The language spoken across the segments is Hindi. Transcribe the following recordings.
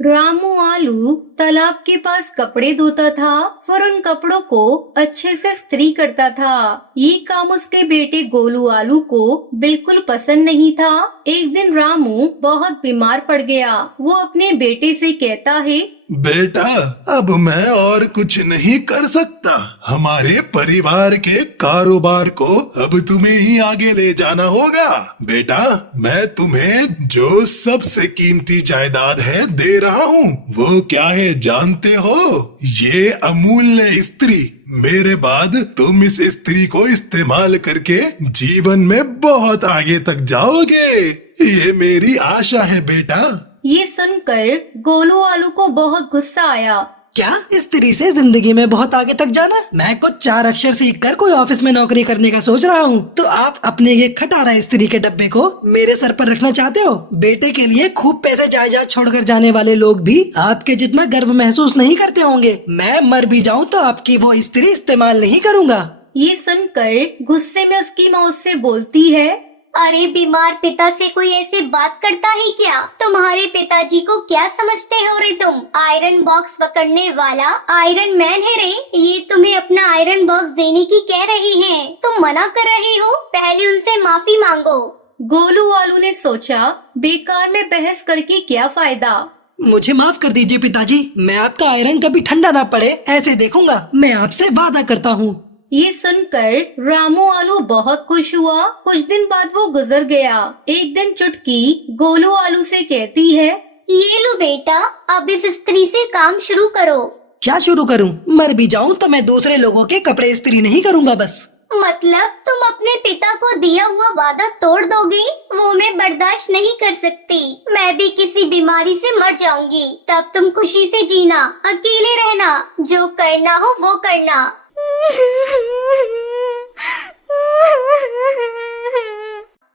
रामू आलू तालाब के पास कपड़े धोता था, फिर उन कपड़ों को अच्छे से इस्त्री करता था। ये काम उसके बेटे गोलू आलू को बिल्कुल पसंद नहीं था। एक दिन रामू बहुत बीमार पड़ गया। वो अपने बेटे से कहता है, बेटा, अब मैं और कुछ नहीं कर सकता। हमारे परिवार के कारोबार को अब तुम्हें ही आगे ले जाना होगा। बेटा, मैं तुम्हें जो सबसे कीमती जायदाद है दे रहा हूँ। वो क्या है जानते हो? ये अमूल्य स्त्री। मेरे बाद तुम इस स्त्री को इस्तेमाल करके जीवन में बहुत आगे तक जाओगे। ये मेरी आशा है बेटा। ये सुनकर गोलू आलू को बहुत गुस्सा आया। क्या स्त्री से जिंदगी में बहुत आगे तक जाना? मैं कुछ 4 अक्षर सीख कर कोई ऑफिस में नौकरी करने का सोच रहा हूँ, तो आप अपने ये खटारा स्त्री के डब्बे को मेरे सर पर रखना चाहते हो? बेटे के लिए खूब पैसे जायदाद छोड़कर जाने वाले लोग भी आपके जितना गर्व महसूस नहीं करते होंगे। मैं मर भी जाऊँ तो आपकी वो स्त्री इस्तेमाल नहीं करूँगा। ये सुनकर गुस्से में उसकी माँ उससे बोलती है, अरे बीमार पिता से कोई ऐसे बात करता है क्या? तुम्हारे पिताजी को क्या समझते हो रे तुम? आयरन बॉक्स पकड़ने वाला आयरन मैन है रे। ये तुम्हें अपना आयरन बॉक्स देने की कह रहे हैं, तुम मना कर रहे हो। पहले उनसे माफी मांगो। गोलू आलू ने सोचा, बेकार में बहस करके क्या फायदा। मुझे माफ कर दीजिए पिताजी, मैं आपका आयरन कभी ठंडा ना पड़े ऐसे देखूंगा। मैं आपसे वादा करता हूँ। ये सुनकर रामू आलू बहुत खुश हुआ। कुछ दिन बाद वो गुजर गया। एक दिन चुटकी गोलू आलू से कहती है, ये लो बेटा, अब इस स्त्री से काम शुरू करो। क्या शुरू करूँ? मर भी जाऊँ तो मैं दूसरे लोगों के कपड़े इस्त्री नहीं करूँगा बस। मतलब तुम अपने पिता को दिया हुआ वादा तोड़ दोगे? वो मैं बर्दाश्त नहीं कर सकती। मैं भी किसी बीमारी से मर जाऊंगी, तब तुम खुशी से जीना, अकेले रहना, जो करना हो वो करना।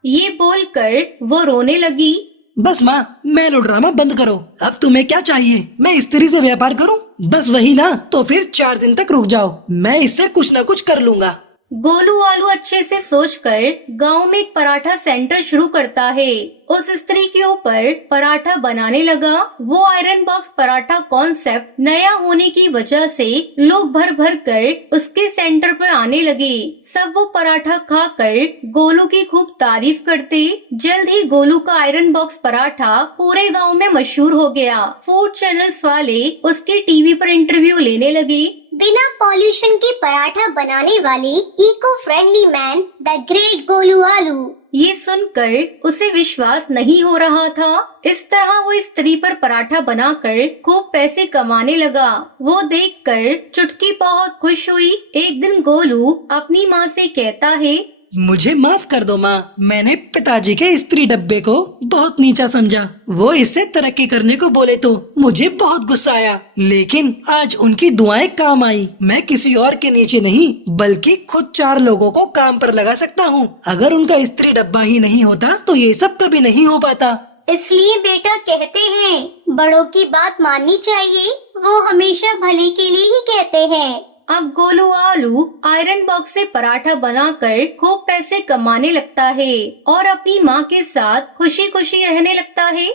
ये बोलकर वो रोने लगी। बस माँ, मेलोड्रामा बंद करो। अब तुम्हें क्या चाहिए? मैं स्त्री से व्यापार करूं? बस वही ना? तो फिर 4 दिन तक रुक जाओ, मैं इससे कुछ न कुछ कर लूंगा। गोलू आलू अच्छे से सोचकर गांव में एक पराठा सेंटर शुरू करता है। उस स्त्री के ऊपर पराठा बनाने लगा। वो आयरन बॉक्स पराठा कॉन्सेप्ट नया होने की वजह से लोग भर भर कर उसके सेंटर पर आने लगे। सब वो पराठा खाकर गोलू की खूब तारीफ करते। जल्द ही गोलू का आयरन बॉक्स पराठा पूरे गांव में मशहूर हो गया। फूड चैनल्स वाले उसके टीवी पर इंटरव्यू लेने लगे। बिना पॉल्यूशन के पराठा बनाने वाले eco friendly man, the great Golu Aloo. ये सुनकर उसे विश्वास नहीं हो रहा था। इस तरह वो स्त्री पर पराठा बनाकर खूब पैसे कमाने लगा। वो देखकर चुटकी बहुत खुश हुई। एक दिन गोलू अपनी माँ से कहता है, मुझे माफ कर दो माँ, मैंने पिताजी के स्त्री डब्बे को बहुत नीचा समझा। वो इससे तरक्की करने को बोले तो मुझे बहुत गुस्सा आया, लेकिन आज उनकी दुआएं काम आई। मैं किसी और के नीचे नहीं बल्कि खुद 4 लोगों को काम पर लगा सकता हूँ। अगर उनका स्त्री डब्बा ही नहीं होता तो ये सब कभी नहीं हो पाता। इसलिए बेटा कहते हैं, बड़ों की बात माननी चाहिए, वो हमेशा भले के लिए ही कहते हैं। अब गोलू आलू आयरन बॉक्स से पराठा बनाकर खूब पैसे कमाने लगता है और अपनी माँ के साथ खुशी खुशी रहने लगता है।